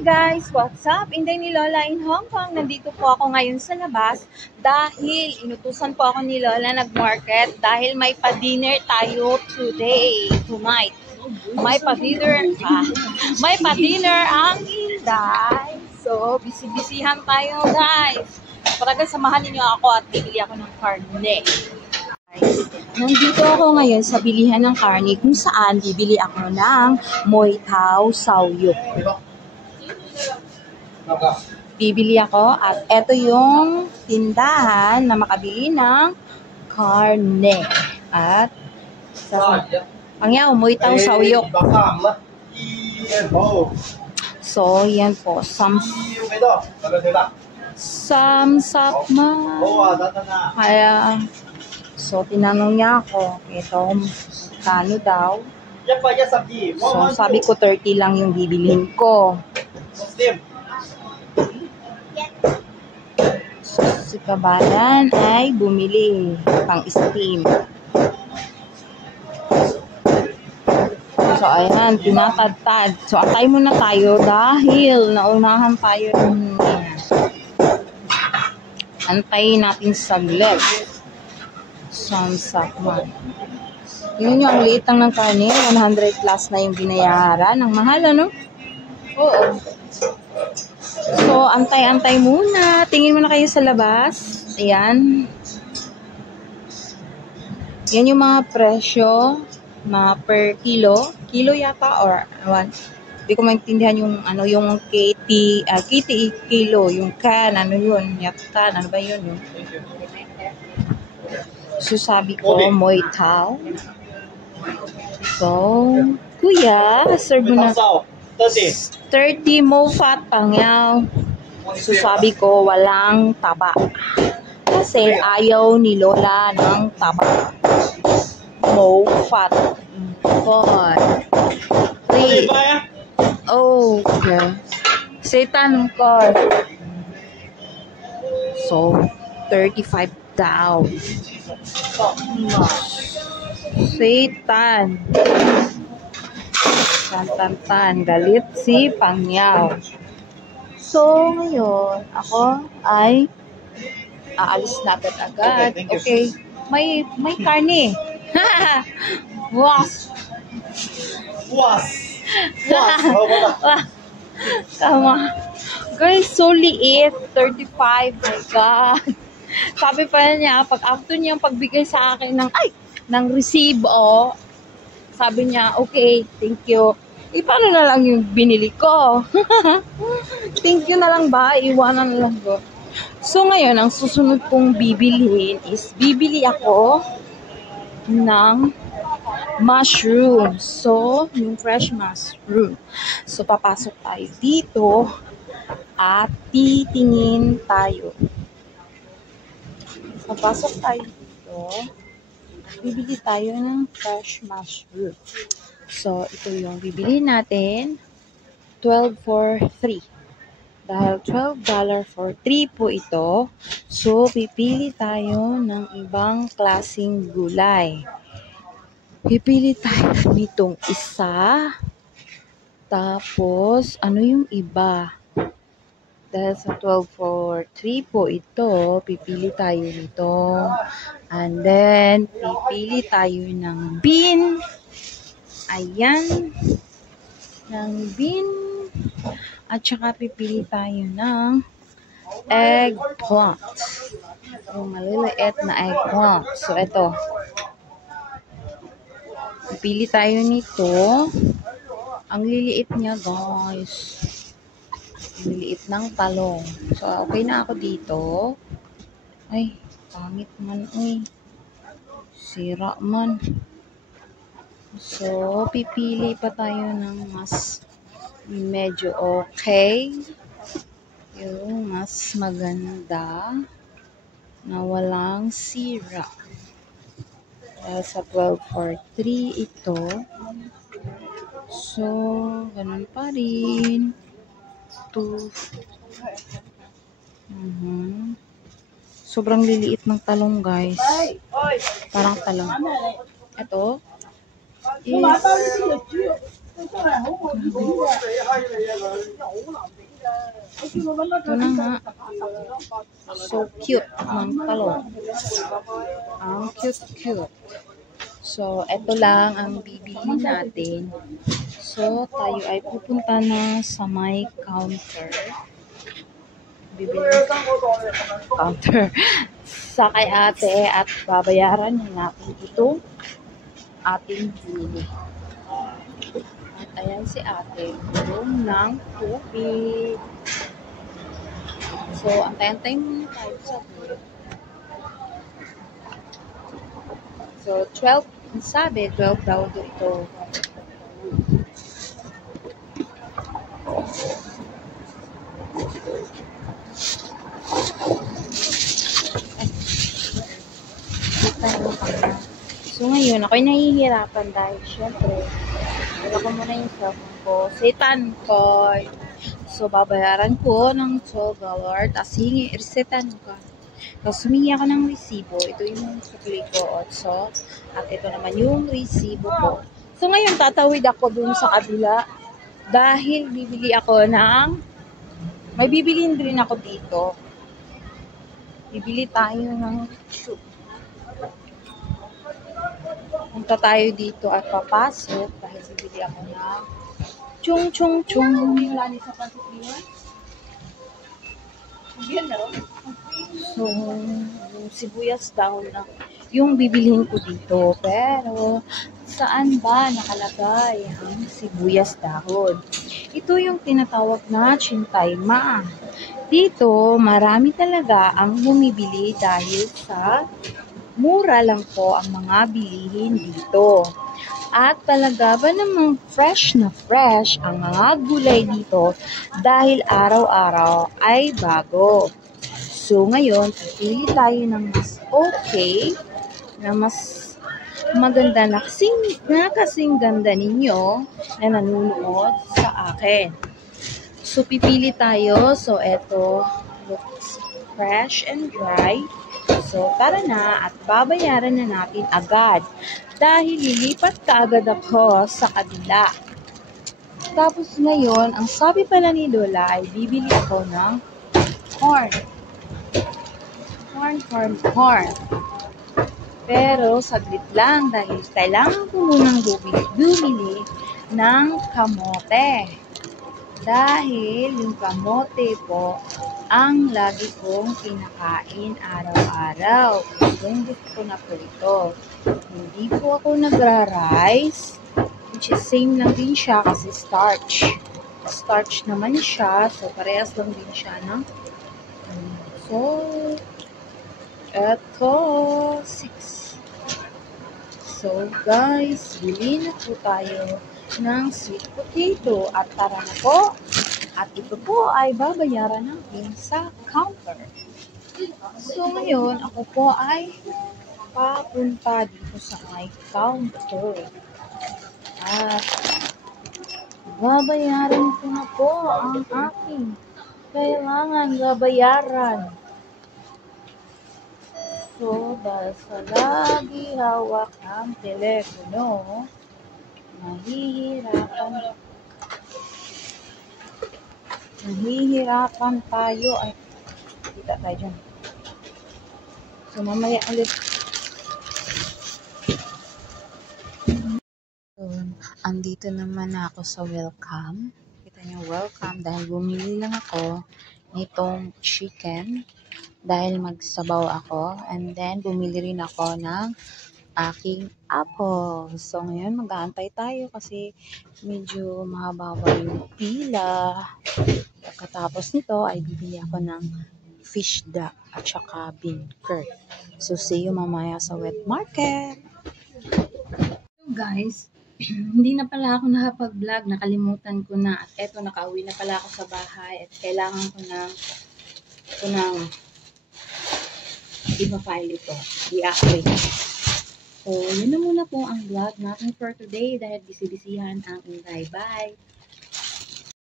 Guys, what's up? Inday ni Lola in Hong Kong. Nandito po ako ngayon sa labas dahil inutusan po ako ni Lola nag-market dahil may pa-dinner tayo tonight. May pa-dinner ang Inday. So, busy-busyhan tayo guys. Paraga samahan niyo ako at bibili ako ng karne. Nandito ako ngayon sa bilihan ng karne kung saan bibili ako ng Moi Tao Sawyuk. Bibili ako at eto yung tindahan na makabili ng karne. At sa Pangyaw, Moi Tao Sawyuk. So, yan po. Samsak ma. Kaya, so, tinanong niya ako, ito, kano daw? So, sabi ko 30 lang yung bibilhin ko. So, si Kabayan ay bumili pang steam. So, ayan, tinatad-tad. So, atay muna tayo dahil naunahan tayo. Antayin natin saglit. Samsak man. Yun yung ang liit lang ng karne. 100 plus na yung binayaran. Ang mahal, ano? Oo. So, antay-antay muna. Tingin muna kayo sa labas. Ayan. Yan yung mga presyo na per kilo. Kilo yata or what? Hindi ko maintindihan yung ano yung KTE kilo, yung can, ano yun? Yata, ano ba yun? So, sabi ko, Moi Tao. So, kuya, serve mo na 30 mo fat Pangyaw. So, sabi ko, walang taba. Kasi ayaw ni Lola ng taba. Mo fat. God. Wait. Oh, okay. Satan card. So, 35 daw. Satan. Tan. Galit si Pangyaw. So, ngayon, ako ay aalis na agad. Okay. May karne. Was. Tama. Guys, so liit. 35. My God. Sabi pa niya, pag after niyang pagbigay sa akin ng receive, sabi niya, okay, thank you. Paano na lang yung binili ko? Thank you na lang ba? Iwanan na lang ko. So, ngayon, ang susunod kong bibilihin is, bibili ako ng mushroom. So, yung fresh mushroom. So, papasok tayo dito at titingin tayo. Papasok tayo dito. Bibili tayo ng fresh mushroom. So, ito yung bibili natin. 12 for 3. Dahil $12 for 3 po ito. So, pipili tayo ng ibang klaseng gulay. Pipili tayo nitong isa. Tapos, ano yung iba? Dahil sa 12 for 3 po ito, pipili tayo nito. And then, pipili tayo ng bean. Ayan. Ng bean. At saka pipili tayo ng eggplant. Yung maliliit na eggplant. So, ito. Pipili tayo nito. Ang liliit niya, guys. Liliit ng talong. So, okay na ako dito. Ay, pangit man. Uy. Sira man. So, pipili pa tayo ng mas medyo okay. Yung mas maganda na walang sira. Dahil sa 12 for 3 ito. So, ganun pa rin. 2. Sobrang liliit ng talong, guys. Parang talong. Ito is Ito na nga. So cute ng talong. Ang cute. So, eto lang ang bibili natin. So, tayo ay pupunta na sa may counter. Bibili counter sa kay ate at babayaran natin itong ating binili. At ayan si ate, room ng tubig. So, antay-antay muna tayo sa tubig. So, 12, sabi, 12 daw ito. So, ngayon, ako'y nahihirapan dahil, syempre, wala ko muna yung cellphone ko. Setan ko. So, babayaran ko ng $12. Tapos, resetan ko. Tapos, humingi ako ng resibo. Ito yung sukli ko, 8. At ito naman yung resibo ko. So, ngayon, tatawid ako dun sa kabila. Dahil bibili ako ng... May bibiliin din ako dito. Bibili tayo ng shoe. Punta tayo dito at papasok dahil bibili ako ng chung. Wala niya sa pansipiyan. So, yung sibuyas daw na yung bibilhin ko dito. Pero, saan ba nakalagay ang sibuyas dahon? Ito yung tinatawag na chintayma. Dito, marami talaga ang bumibili dahil sa mura lang po ang mga bilihin dito. At talaga ba namang fresh na fresh ang mga gulay dito dahil araw-araw ay bago. So ngayon, pipili tayo ng mas okay, na mas maganda na kasing ganda ninyo na nanonood sa akin. So pipili tayo. So eto, looks fresh and dry. So tara na at babayaran na natin agad. Dahil lilipat kaagad ako sa kabila. Tapos ngayon, ang sabi pala ni Lola ay bibili ako ng corn. Corn. Pero saglit lang dahil kailangan ko munang bumili ng kamote. Dahil yung kamote po ang lagi kong kinakain araw-araw. Gusto ko na po ito. Hindi po ako nagra-rice, which is same lang din siya kasi starch. Starch naman siya, so parehas lang din siya ng so, eto, 6. So, guys, bili na po tayo ng sweet potato at tara na po. At ito po ay babayaran natin sa counter. So, ngayon, ako po ay papunta dito sa my counter. At babayaran ko na po ang aking kailangan babayaran. So, dahil sa lagi hawak ang telepono, nahihirapan tayo. Ay, kita tayo dyan. So, mamaya ulit. So, andito naman ako sa welcome. Kita niyo, welcome. Dahil bumili lang ako nitong chicken. Dahil magsabaw ako. And then, bumili rin ako ng aking apple. So, ngayon mag-aantay tayo kasi medyo mahaba yung pila. Pagkatapos nito ay bibili ako ng fish duck at saka bean curd. So, see you mamaya sa wet market. So, guys, hindi na pala ako nakapag-vlog. Nakalimutan ko na. At eto, nakauwi na pala ako sa bahay. At kailangan ko ng i-file ito. I-upload. So, yun na muna po ang vlog natin for today dahil busy-busyhan ang Inday. Bye!